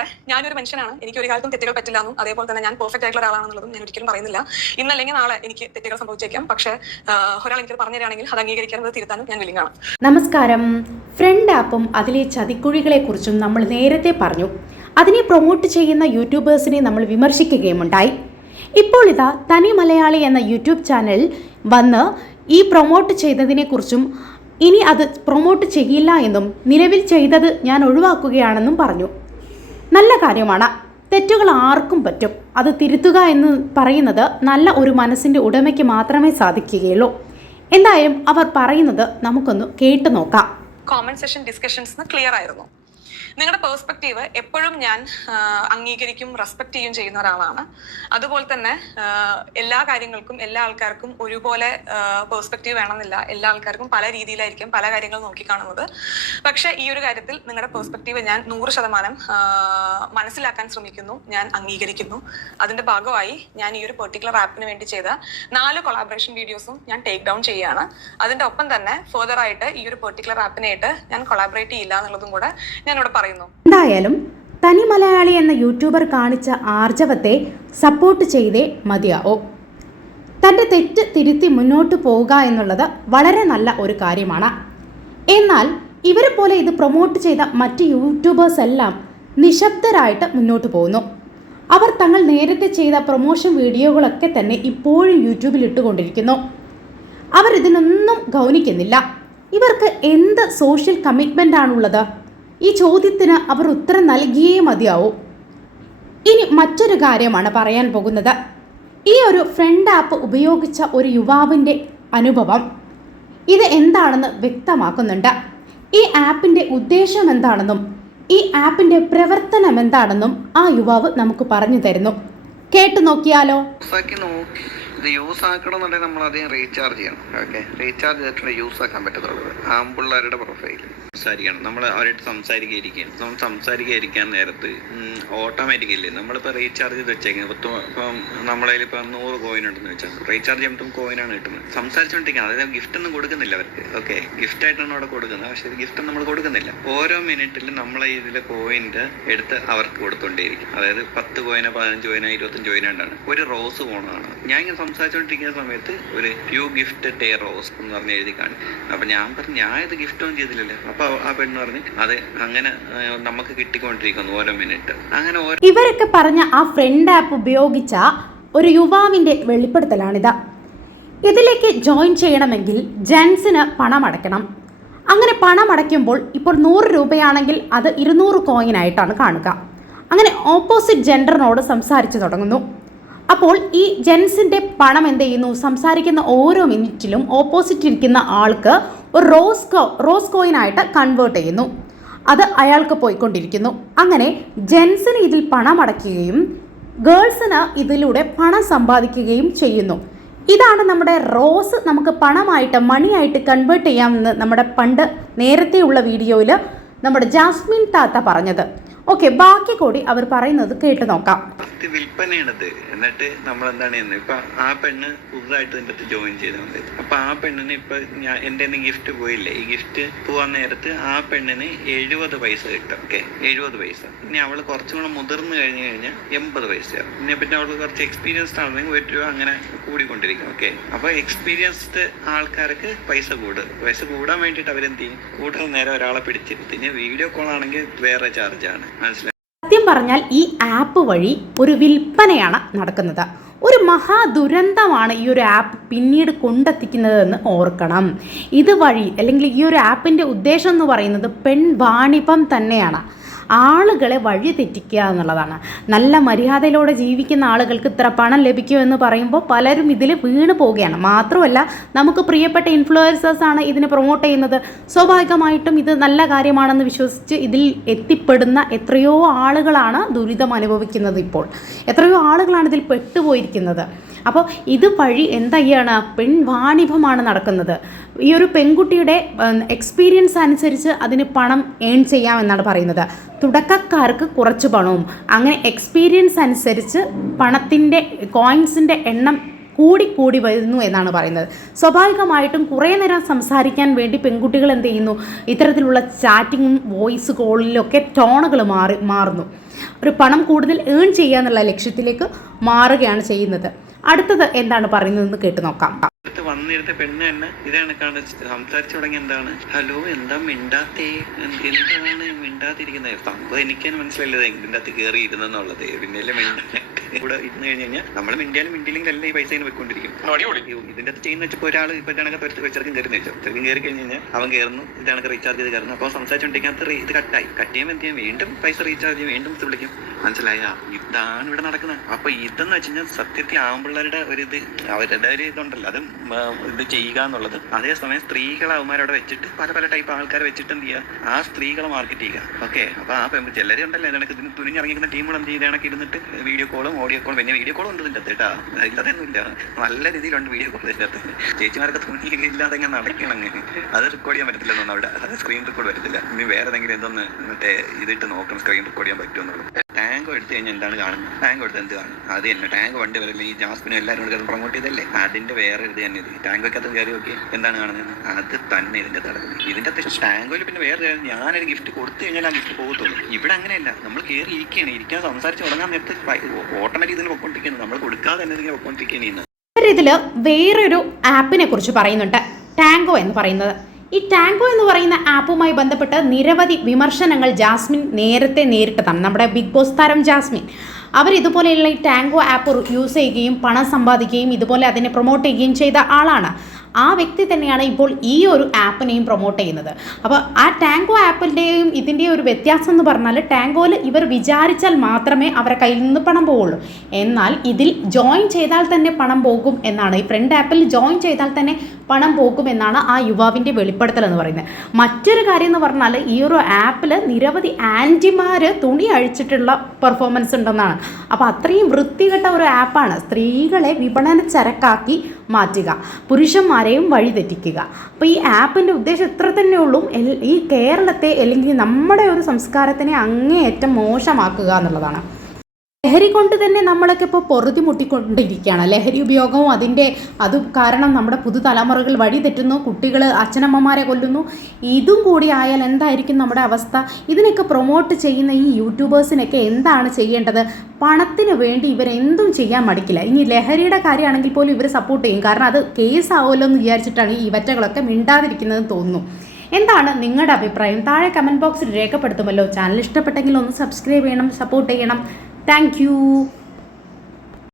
കൂടെ ഞാനൊരു മനുഷ്യനാണ്. എനിക്ക് ഒരു കാലത്തും തെറ്റുകൾ പറ്റില്ല എന്നും അതേപോലെ തന്നെ ഞാൻ പെർഫെക്റ്റ് ആയിട്ടുള്ള ഒരാളാണെന്നുള്ളതും ഞാൻ ഒരിക്കലും പറയുന്നില്ല. ഇന്നല്ലെങ്കിൽ നാളെ എനിക്ക് തെറ്റുകൾ സംഭവിച്ചേക്കാം. പക്ഷേ ഒരാൾ എനിക്ക് പറഞ്ഞു തരികയാണെങ്കിൽ അത് അംഗീകരിക്കാനും അത് തിരുത്താനും ഞാൻ ആണ് നമസ്കാരം. ഫ്രണ്ട് ആപ്പും അതിലെ ചതിക്കുഴികളെ കുറിച്ചും നമ്മൾ നേരത്തെ പറഞ്ഞു. അതിനെ പ്രൊമോട്ട് ചെയ്യുന്ന യൂട്യൂബേഴ്സിനെ നമ്മൾ വിമർശിക്കുകയുമുണ്ടായി. ഇപ്പോൾ ഇതാ തനി മലയാളി എന്ന യൂട്യൂബ് ചാനൽ വന്ന് ഈ പ്രൊമോട്ട് ചെയ്തതിനെക്കുറിച്ചും ഇനി അത് പ്രൊമോട്ട് ചെയ്യില്ല എന്നും നിലവിൽ ചെയ്തത് ഞാൻ ഒഴിവാക്കുകയാണെന്നും പറഞ്ഞു. നല്ല കാര്യമാണ്. തെറ്റുകൾ ആർക്കും പറ്റും. അത് തിരുത്തുക എന്ന് പറയുന്നത് നല്ല ഒരു മനസ്സിന്റെ ഉടമയ്ക്ക് മാത്രമേ സാധിക്കുകയുള്ളൂ. എന്തായാലും അവർ പറയുന്നത് നമുക്കൊന്ന് കേട്ടു നോക്കാം. കോമന്റ് സെഷൻ ഡിസ്കഷൻസ് ക്ലിയർ ആയിരുന്നു. നിങ്ങളുടെ പേഴ്സ്പെക്റ്റീവ് എപ്പോഴും ഞാൻ അംഗീകരിക്കും റെസ്പെക്ട് ചെയ്യും ചെയ്യുന്ന ഒരാളാണ്. അതുപോലെ തന്നെ എല്ലാ കാര്യങ്ങൾക്കും എല്ലാ ആൾക്കാർക്കും ഒരുപോലെ പേഴ്സ്പെക്റ്റീവ് വേണമെന്നില്ല. എല്ലാ ആൾക്കാർക്കും പല രീതിയിലായിരിക്കും പല കാര്യങ്ങൾ നോക്കിക്കാണുന്നത്. പക്ഷേ ഈ ഒരു കാര്യത്തിൽ നിങ്ങളുടെ പേഴ്സ്പെക്റ്റീവ് ഞാൻ നൂറ് ശതമാനം മനസ്സിലാക്കാൻ ശ്രമിക്കുന്നു. ഞാൻ അംഗീകരിക്കുന്നു. അതിന്റെ ഭാഗമായി ഞാൻ ഈ ഒരു പെർട്ടിക്കുലർ ആപ്പിന് വേണ്ടി ചെയ്ത നാല് കൊളാബറേഷൻ വീഡിയോസും ഞാൻ ടേക്ക് ഡൗൺ ചെയ്യുകയാണ് അതിന്റെ ഒപ്പം തന്നെ ഫെർദർ ആയിട്ട് ഈ ഒരു പെർട്ടിക്കുലർ ആപ്പിനായിട്ട് ഞാൻ കൊളാബറേറ്റ് ചെയ്യില്ല എന്നുള്ളതും കൂടെ ഞാൻ ഇവിടെ പറയുന്നു. എന്തായാലും തനി മലയാളി എന്ന യൂട്യൂബർ കാണിച്ച ആർജവത്തെ സപ്പോർട്ട് ചെയ്തേ മതിയാവോ. തന്റെ തെറ്റ് തിരുത്തി മുന്നോട്ട് പോവുക എന്നുള്ളത് വളരെ നല്ല ഒരു കാര്യമാണ്. എന്നാൽ ഇവരെ പോലെ ഇത് പ്രൊമോട്ട് ചെയ്ത മറ്റ് യൂട്യൂബേഴ്സ് എല്ലാം നിശബ്ദരായിട്ട് മുന്നോട്ട് പോകുന്നു. അവർ തങ്ങൾ നേരത്തെ ചെയ്ത പ്രൊമോഷൻ വീഡിയോകളൊക്കെ തന്നെ ഇപ്പോഴും യൂട്യൂബിൽ ഇട്ടുകൊണ്ടിരിക്കുന്നു. അവർ ഇതിനൊന്നും ഗൗനിക്കുന്നില്ല. ഇവർക്ക് എന്ത് സോഷ്യൽ കമ്മിറ്റ്മെന്റ് ആണുള്ളത് ഈ ചോദ്യത്തിന് അവർ ഉത്തരം നൽകിയേ മതിയാവും. ഇനി മറ്റൊരു കാര്യമാണ് പറയാൻ പോകുന്നത്. ഈ ഒരു ഫ്രണ്ട് ആപ്പ് ഉപയോഗിച്ച ഒരു യുവാവിന്റെ അനുഭവം. ഇത് എന്താണെന്ന് വ്യക്തമാക്കുന്നുണ്ട്. ഈ ആപ്പിന്റെ ഉദ്ദേശം എന്താണെന്നും ഈ ആപ്പിന്റെ പ്രവർത്തനം എന്താണെന്നും ആ യുവാവ് നമുക്ക് പറഞ്ഞു തരുന്നു. കേട്ടു നോക്കിയാലോ? ഇത് യൂസ് ആക്കണമെന്നുണ്ടെങ്കിൽ നമ്മൾ അധികം റീചാർജ് ചെയ്യണം. ഓക്കെ റീചാർജ് ചെയ്തിട്ടുണ്ടെങ്കിൽ യൂസ് ആക്കാൻ പറ്റത്തുള്ളൂ. ആമ്പിള്ളേരുടെ പ്രൊഫൈൽ സംസാരിക്കണം. നമ്മൾ അവരായിട്ട് സംസാരിക്കുകയായിരിക്കും നമ്മൾ സംസാരിക്കാതിരിക്കാൻ നേരത്ത് ഓട്ടോമാറ്റിക്കല്ലേ നമ്മളിപ്പോൾ റീചാർജ് ചെയ്ത് വെച്ചേക്കുന്നത് ഇപ്പം ഇപ്പം നമ്മളതിൽ ഇപ്പം നൂറ് കോയിൻ ഉണ്ടെന്ന് വെച്ചാൽ റീചാർജ് ചെയ്യുമ്പോൾ കോയിനാണ് കിട്ടുന്നത്. സംസാരിച്ചുകൊണ്ടിരിക്കുന്നത് അതായത് ഗിഫ്റ്റ് ഒന്നും കൊടുക്കുന്നില്ല അവർക്ക്. ഓക്കെ ഗിഫ്റ്റ് ആയിട്ടാണ് അവിടെ കൊടുക്കുന്നത്. പക്ഷേ ഗിഫ്റ്റ് നമ്മൾ കൊടുക്കുന്നില്ല. ഓരോ മിനിറ്റിലും നമ്മളെ ഇതിലെ കോയിന്റെ എടുത്ത് അവർക്ക് കൊടുത്തുകൊണ്ടേയിരിക്കും അതായത് പത്ത് കോയിനോ പതിനഞ്ച് കോയിനോ ഇരുപത്തഞ്ച് കോയിനായിട്ടാണ് ഒരു റോസ് പോണതാണ്. ഞാൻ ഇങ്ങനെ സംസാരിച്ചുകൊണ്ടിരിക്കുന്ന സമയത്ത് ഒരു യു ഗിഫ്റ്റ് ടേ റോസ് എന്ന് പറഞ്ഞ് എഴുതി കാണും. അപ്പൊ ഞാൻ പറഞ്ഞു ഞാൻ ഇത് ഗിഫ്റ്റ് ഒന്നും ചെയ്തില്ലല്ലേ. അപ്പോൾ ആ പെണ്ണ് പറഞ്ഞു അത് അങ്ങനെ നമുക്ക് കിട്ടിക്കൊണ്ടിരിക്കുന്നു ഓരോ മിനിറ്റ് അങ്ങനെ ഇവരൊക്കെ പറഞ്ഞ ആ ഫ്രണ്ട് ആപ്പ് ഉപയോഗിച്ച ഒരു യുവാവിന്റെ വെളിപ്പെടുത്തലാണിത്. ഇതിലേക്ക് ജോയിൻ ചെയ്യണമെങ്കിൽ ജെൻസിന് പണം അടയ്ക്കണം. അങ്ങനെ പണം അടയ്ക്കുമ്പോൾ ഇപ്പോൾ നൂറ് രൂപയാണെങ്കിൽ അത് ഇരുന്നൂറ് കോയിനായിട്ടാണ് കാണുക. അങ്ങനെ ഓപ്പോസിറ്റ് ജെൻഡറിനോട് സംസാരിച്ചു തുടങ്ങുന്നു. അപ്പോൾ ഈ ജെൻസിന്റെ പണം എന്ത് ചെയ്യുന്നു? സംസാരിക്കുന്ന ഓരോ മിനിറ്റിലും ഓപ്പോസിറ്റ് ഇരിക്കുന്ന ആൾക്ക് ഒരു റോസ് കോ റോസ് കോയിനായിട്ട് കൺവേർട്ട് ചെയ്യുന്നു. അത് അയാൾക്ക് പോയിക്കൊണ്ടിരിക്കുന്നു. അങ്ങനെ ജെൻസിന് ഇതിൽ പണം അടയ്ക്കുകയും ഗേൾസിന് ഇതിലൂടെ പണം സമ്പാദിക്കുകയും ചെയ്യുന്നു. ഇതാണ് നമ്മുടെ റോസ് നമുക്ക് പണമായിട്ട് മണിയായിട്ട് കൺവേർട്ട് ചെയ്യാമെന്ന് നമ്മുടെ പണ്ട് നേരത്തെയുള്ള വീഡിയോയിൽ നമ്മുടെ ജാസ്മിൻ താത്ത പറഞ്ഞത്. ഓക്കെ ബാക്കി കൂടി അവർ പറയുന്നത് കേട്ട് നോക്കാം. വിൽപ്പനയാണത്. എന്നിട്ട് നമ്മൾ എന്താണ് ഇപ്പൊ ആ പെണ്ണ് പുതുതായിട്ട് ഇതിന്റെ അടുത്ത് ജോയിൻ ചെയ്തുകൊണ്ട് അപ്പൊ ആ പെണ്ണിന് ഇപ്പൊ ഞാൻ എന്റെ ഗിഫ്റ്റ് പോയില്ലേ? ഈ ഗിഫ്റ്റ് പോവാൻ നേരത്ത് ആ പെണ്ണിന് എഴുപത് പൈസ കിട്ടും. ഓക്കെ എഴുപത് പൈസ. ഇനി അവൾ കുറച്ചും കൂടെ മുതിർന്നു കഴിഞ്ഞു കഴിഞ്ഞാൽ എൺപത് പൈസ. പിന്നെ പിന്നെ അവൾ കുറച്ച് എക്സ്പീരിയൻസ്ഡ് ആണെങ്കിൽ ഒരു രൂപ അങ്ങനെ കൂടിക്കൊണ്ടിരിക്കും. ഓക്കെ അപ്പൊ എക്സ്പീരിയൻസ്ഡ് ആൾക്കാർക്ക് പൈസ കൂടും. പൈസ കൂടാൻ വേണ്ടിയിട്ട് അവരെന്ത് ചെയ്യും? കൂടുതൽ നേരം ഒരാളെ പിടിച്ചിരുത്തി. ഇനി വീഡിയോ കോൾ ആണെങ്കിൽ വേറെ ചാർജ് ആണ്. സത്യം പറഞ്ഞാൽ ഈ ആപ്പ് വഴി ഒരു വിൽപ്പനയാണ് നടക്കുന്നത്. ഒരു മഹാദുരന്തമാണ് ഈ ഒരു ആപ്പ് പിന്നീട് കൊണ്ടെത്തിക്കുന്നതെന്ന് ഓർക്കണം. ഇതുവഴി അല്ലെങ്കിൽ ഈ ഒരു ആപ്പിന്റെ ഉദ്ദേശം എന്ന് പറയുന്നത് പെൺവാണിഭം തന്നെയാണ്. ആളുകളെ വഴി തെറ്റിക്കുക എന്നുള്ളതാണ്. നല്ല മര്യാദയിലൂടെ ജീവിക്കുന്ന ആളുകൾക്ക് ഇത്ര പണം ലഭിക്കുമെന്ന് പറയുമ്പോൾ പലരും ഇതിൽ വീണ് പോവുകയാണ്. മാത്രമല്ല നമുക്ക് പ്രിയപ്പെട്ട ഇൻഫ്ലുവൻസേഴ്സ് ആണ് ഇതിനെ പ്രൊമോട്ട് ചെയ്യുന്നത്. സ്വാഭാവികമായിട്ടും ഇത് നല്ല കാര്യമാണെന്ന് വിശ്വസിച്ച് ഇതിൽ എത്തിപ്പെടുന്ന എത്രയോ ആളുകളാണ് ദുരിതം അനുഭവിക്കുന്നത് ഇപ്പോൾ. എത്രയോ ആളുകളാണ് ഇതിൽ പെട്ടുപോയിരിക്കുന്നത്. അപ്പോൾ ഇത് വഴി എന്താണ് പെൺവാണിഭമാണ് നടക്കുന്നത്? ഈ ഒരു പെൺകുട്ടിയുടെ എക്സ്പീരിയൻസ് അനുസരിച്ച് അതിന് പണം ഏൺ ചെയ്യാമെന്നാണ് പറയുന്നത്. തുടക്കക്കാർക്ക് കുറച്ച് പണവും. അങ്ങനെ എക്സ്പീരിയൻസ് അനുസരിച്ച് പണത്തിന്റെ കോയിൻസിന്റെ എണ്ണം കൂടിക്കൂടി വരുന്നു എന്നാണ് പറയുന്നത്. സ്വാഭാവികമായിട്ടും കുറേ നേരം സംസാരിക്കാൻ വേണ്ടി പെൺകുട്ടികൾ എന്ത് ചെയ്യുന്നു? ഇത്തരത്തിലുള്ള ചാറ്റിങ്ങും വോയിസ് കോളിലൊക്കെ ടോണുകൾ മാറി മാറുന്നു. ഒരു പണം കൂടുതൽ ഏൺ ചെയ്യുക എന്നുള്ള ലക്ഷ്യത്തിലേക്ക് മാറുകയാണ് ചെയ്യുന്നത്. അടുത്തത് എന്താണ് പറയുന്നതെന്ന് കേട്ടു നോക്കാം. വന്നിരുന്ന പെണ്ണ് തന്നെ ഇതാണ് കാണുന്നത്. സംസാരിച്ചു തുടങ്ങി എന്താണ്? ഹലോ എന്താ മിണ്ടാത്തേ? എന്ത് എന്താണ് മിണ്ടാതിരിക്കുന്നത്? സംഭവം എനിക്ക് തന്നെ മനസ്സിലായില്ലത് ഇതിന്റെ അകത്ത് കയറി ഇരുന്നെന്നുള്ളത് പിന്നെ മിണ്ടായിട്ട് ഇവിടെ ഇരുന്ന് കഴിഞ്ഞ് കഴിഞ്ഞാൽ നമ്മൾ മിണ്ടിയാലും മിണ്ടിയില്ലെങ്കിൽ അല്ല ഈ പൈസ ഇങ്ങനെ വെക്കൊണ്ടിരിക്കും. ഇതിന്റെ അകത്ത് ചെയ്യുന്ന വെച്ചപ്പോൾ ഒരാൾ ഇപ്പൊ കണക്ക് ചെറുക്കും കയറി വെച്ചു? ചെറുക്കും കയറി കഴിഞ്ഞ് കഴിഞ്ഞാൽ അവൻ കയറുന്നു. ഇതാണ് റീചാർജ് ചെയ്ത് കയറുന്നു. അപ്പോൾ സംസാരിച്ചുകൊണ്ടിരിക്കാത്ത ഇത് കട്ടായി കട്ട് ചെയ്യുമ്പോൾ എന്ത് ചെയ്യും? വീണ്ടും പൈസ റീചാർജ് ചെയ്യും. വീണ്ടും ഇത് വിളിക്കും. മനസ്സിലായ? ഇതാണ് ഇവിടെ നടക്കുന്നത്. അപ്പൊ ഇതെന്ന് വെച്ച് കഴിഞ്ഞാൽ സത്യത്തിൽ ആമ്പിള്ളേരുടെ ഒരു ഇത് അവരുടെ ഒരു ഇതുണ്ടല്ലോ. അത് ഇത് ചെയ്യുക എന്നുള്ളത്. അതേസമയം സ്ത്രീകളെ അവന്മാരവിടെ വെച്ചിട്ട് പല പല ടൈപ്പ് ആൾക്കാരെ വെച്ചിട്ട് എന്ത് ചെയ്യുക? ആ സ്ത്രീകളെ മാർക്കറ്റ് ചെയ്യുക. ഓക്കെ അപ്പൊ ആ പെമ്പ് ചിലരെ ഉണ്ടല്ലോ ഇതിനൊക്കെ ഇതിന് തുനിഞ്ഞിറങ്ങിക്കുന്ന ടീമുകൾ എന്ത് ചെയ്ത് കണക്ക് ഇരുന്നിട്ട് വീഡിയോ കോളും ഓഡിയോ കോളും പിന്നെ വീഡിയോ കോളും ഉണ്ട് അകത്ത് കേട്ടാ. ഇല്ലാതൊന്നും ഇല്ല നല്ല രീതിയിലുണ്ട് വീഡിയോ കോൾ ഇതിന്റെ അകത്ത്. ചേച്ചിമാരൊക്കെ തുണി ഇല്ലാതെ ഇങ്ങനെ നടക്കണം അങ്ങനെ അത് റെക്കോർഡ് ചെയ്യാൻ പറ്റത്തില്ല തോന്നുന്നു അവിടെ. അത് സ്ക്രീൻ റെക്കോർഡ് പറ്റത്തില്ല ഇനി വേറെ എന്തെങ്കിലും എന്തൊന്ന് മറ്റേ ഇതിട്ട് നോക്കണം സ്ക്രീൻ റെക്കോർഡ് ചെയ്യാൻ പറ്റുമെന്നുള്ളൂ ടാങ്കോ എടുത്തു കഴിഞ്ഞാൽ എന്താണ് കാണുന്നത്? ടാങ്ക് എടുത്ത് എന്ത് കാണും? അത് തന്നെ. ടാങ്ക് വണ്ടി വരല്ലേ ഈ ജാസ്മിനും എല്ലാവരും കൂടെ പ്രൊമോട്ട് ചെയ്തല്ലേ? അതിന്റെ വേറെ ഇത് തന്നെ ഇത്. ടാങ്കോയ്ക്ക് അത് കയറി നോക്കി എന്താണ് കാണുന്നത്? അത് തന്നെ ഇതിന്റെ നടക്കുന്നത് ഇതിന്റെ അകത്ത് പിന്നെ വേറെ കാര്യം, ഞാനൊരു ഗിഫ്റ്റ് കൊടുത്തു കഴിഞ്ഞാൽ ആ ഗിഫ്റ്റ് പോകത്തുള്ളൂ. ഇവിടെ അങ്ങനെയല്ല. നമ്മൾ കയറി ഇരിക്കുകയാണ് ഇരിക്കാൻ സംസാരിച്ച് തുടങ്ങാൻ നേരത്തെ ഓട്ടോമാറ്റിക് ഇതിന് പൊക്കോണ്ടിരിക്കുന്നത് നമ്മൾ കൊടുക്കാതെ തന്നെ ഇതിങ്ങനെ പൊക്കോണ്ടിരിക്കുകയാണ് ഇതിൽ വേറൊരു ആപ്പിനെ കുറിച്ച് പറയുന്നുണ്ട്. ടാങ്കോ എന്ന് പറയുന്നത്. ഈ ടാങ്കോ എന്ന് പറയുന്ന ആപ്പുമായി ബന്ധപ്പെട്ട് നിരവധി വിമർശനങ്ങൾ ജാസ്മിൻ നേരത്തെ നേരിട്ടതാണ്. നമ്മുടെ ബിഗ് ബോസ് താരം ജാസ്മിൻ. അവർ ഇതുപോലെയുള്ള ഈ ടാങ്കോ ആപ്പ് യൂസ് ചെയ്യുകയും പണം സമ്പാദിക്കുകയും ഇതുപോലെ അതിനെ പ്രൊമോട്ട് ചെയ്യുകയും ചെയ്ത ആളാണ്. ആ വ്യക്തി തന്നെയാണ് ഇപ്പോൾ ഈ ഒരു ആപ്പിനെയും പ്രൊമോട്ട് ചെയ്യുന്നത്. അപ്പോൾ ആ ടാങ്കോ ആപ്പിന്റെയും ഇതിന്റെയും ഒരു വ്യത്യാസം എന്ന് പറഞ്ഞാൽ ടാങ്കോയിൽ ഇവർ വിചാരിച്ചാൽ മാത്രമേ അവരെ കയ്യിൽ നിന്ന് പണം പോവുള്ളൂ. എന്നാൽ ഇതിൽ ജോയിൻ ചെയ്താൽ തന്നെ പണം പോകും എന്നാണ്. ഈ ഫ്രണ്ട് ആപ്പിൽ ജോയിൻ ചെയ്താൽ തന്നെ പണം പോകും എന്നാണ് ആ യുവാവിന്റെ വെളിപ്പെടുത്തൽ എന്ന് പറയുന്നത്. മറ്റൊരു കാര്യം എന്ന് പറഞ്ഞാൽ ഈ ഒരു ആപ്പിൽ നിരവധി ആന്റിമാർ തുണി അഴിച്ചിട്ടുള്ള പെർഫോമൻസ് ഉണ്ടെന്നാണ്. അപ്പോൾ അത്രയും വൃത്തികെട്ട ഒരു ആപ്പാണ്. സ്ത്രീകളെ വിപണന ചരക്കാക്കി മാറ്റുക. പുരുഷന്മാരെയും വഴിതെറ്റിക്കുക. അപ്പോൾ ഈ ആപ്പിന്റെ ഉദ്ദേശം ഇത്ര തന്നെ ഉള്ളൂ. ഈ കേരളത്തെ അല്ലെങ്കിൽ നമ്മുടെ ഒരു സംസ്കാരത്തിനെ അങ്ങേയറ്റം മോശമാക്കുക എന്നുള്ളതാണ്. ലഹരി കൊണ്ട് തന്നെ നമ്മളൊക്കെ ഇപ്പോൾ പൊറുതി മുട്ടിക്കൊണ്ടിരിക്കുകയാണ്. ലഹരി ഉപയോഗവും അതിന്റെ അത് കാരണം നമ്മുടെ പുതുതലമുറകൾ വഴി തെറ്റുന്നു കുട്ടികൾ അച്ഛനമ്മമാരെ കൊല്ലുന്നു. ഇതും കൂടി ആയാൽ എന്തായിരിക്കും നമ്മുടെ അവസ്ഥ? ഇതിനൊക്കെ പ്രൊമോട്ട് ചെയ്യുന്ന ഈ യൂട്യൂബേഴ്സിനൊക്കെ എന്താണ് ചെയ്യേണ്ടത്? പണത്തിന് വേണ്ടി ഇവരെന്തും ചെയ്യാൻ മടിക്കില്ല. ഇനി ലഹരിയുടെ കാര്യമാണെങ്കിൽ പോലും ഇവർ സപ്പോർട്ട് ചെയ്യും. കാരണം അത് കേസ് ആവുമല്ലോ എന്ന് വിചാരിച്ചിട്ടാണ് ഈ ഇവറ്റകളൊക്കെ മിണ്ടാതിരിക്കുന്നതെന്ന് തോന്നുന്നു. എന്താണ് നിങ്ങളുടെ അഭിപ്രായം? താഴെ കമന്റ് ബോക്സിൽ രേഖപ്പെടുത്തുമല്ലോ. ചാനൽ ഇഷ്ടപ്പെട്ടെങ്കിൽ ഒന്ന് സബ്സ്ക്രൈബ് ചെയ്യണം സപ്പോർട്ട് ചെയ്യണം. thank you.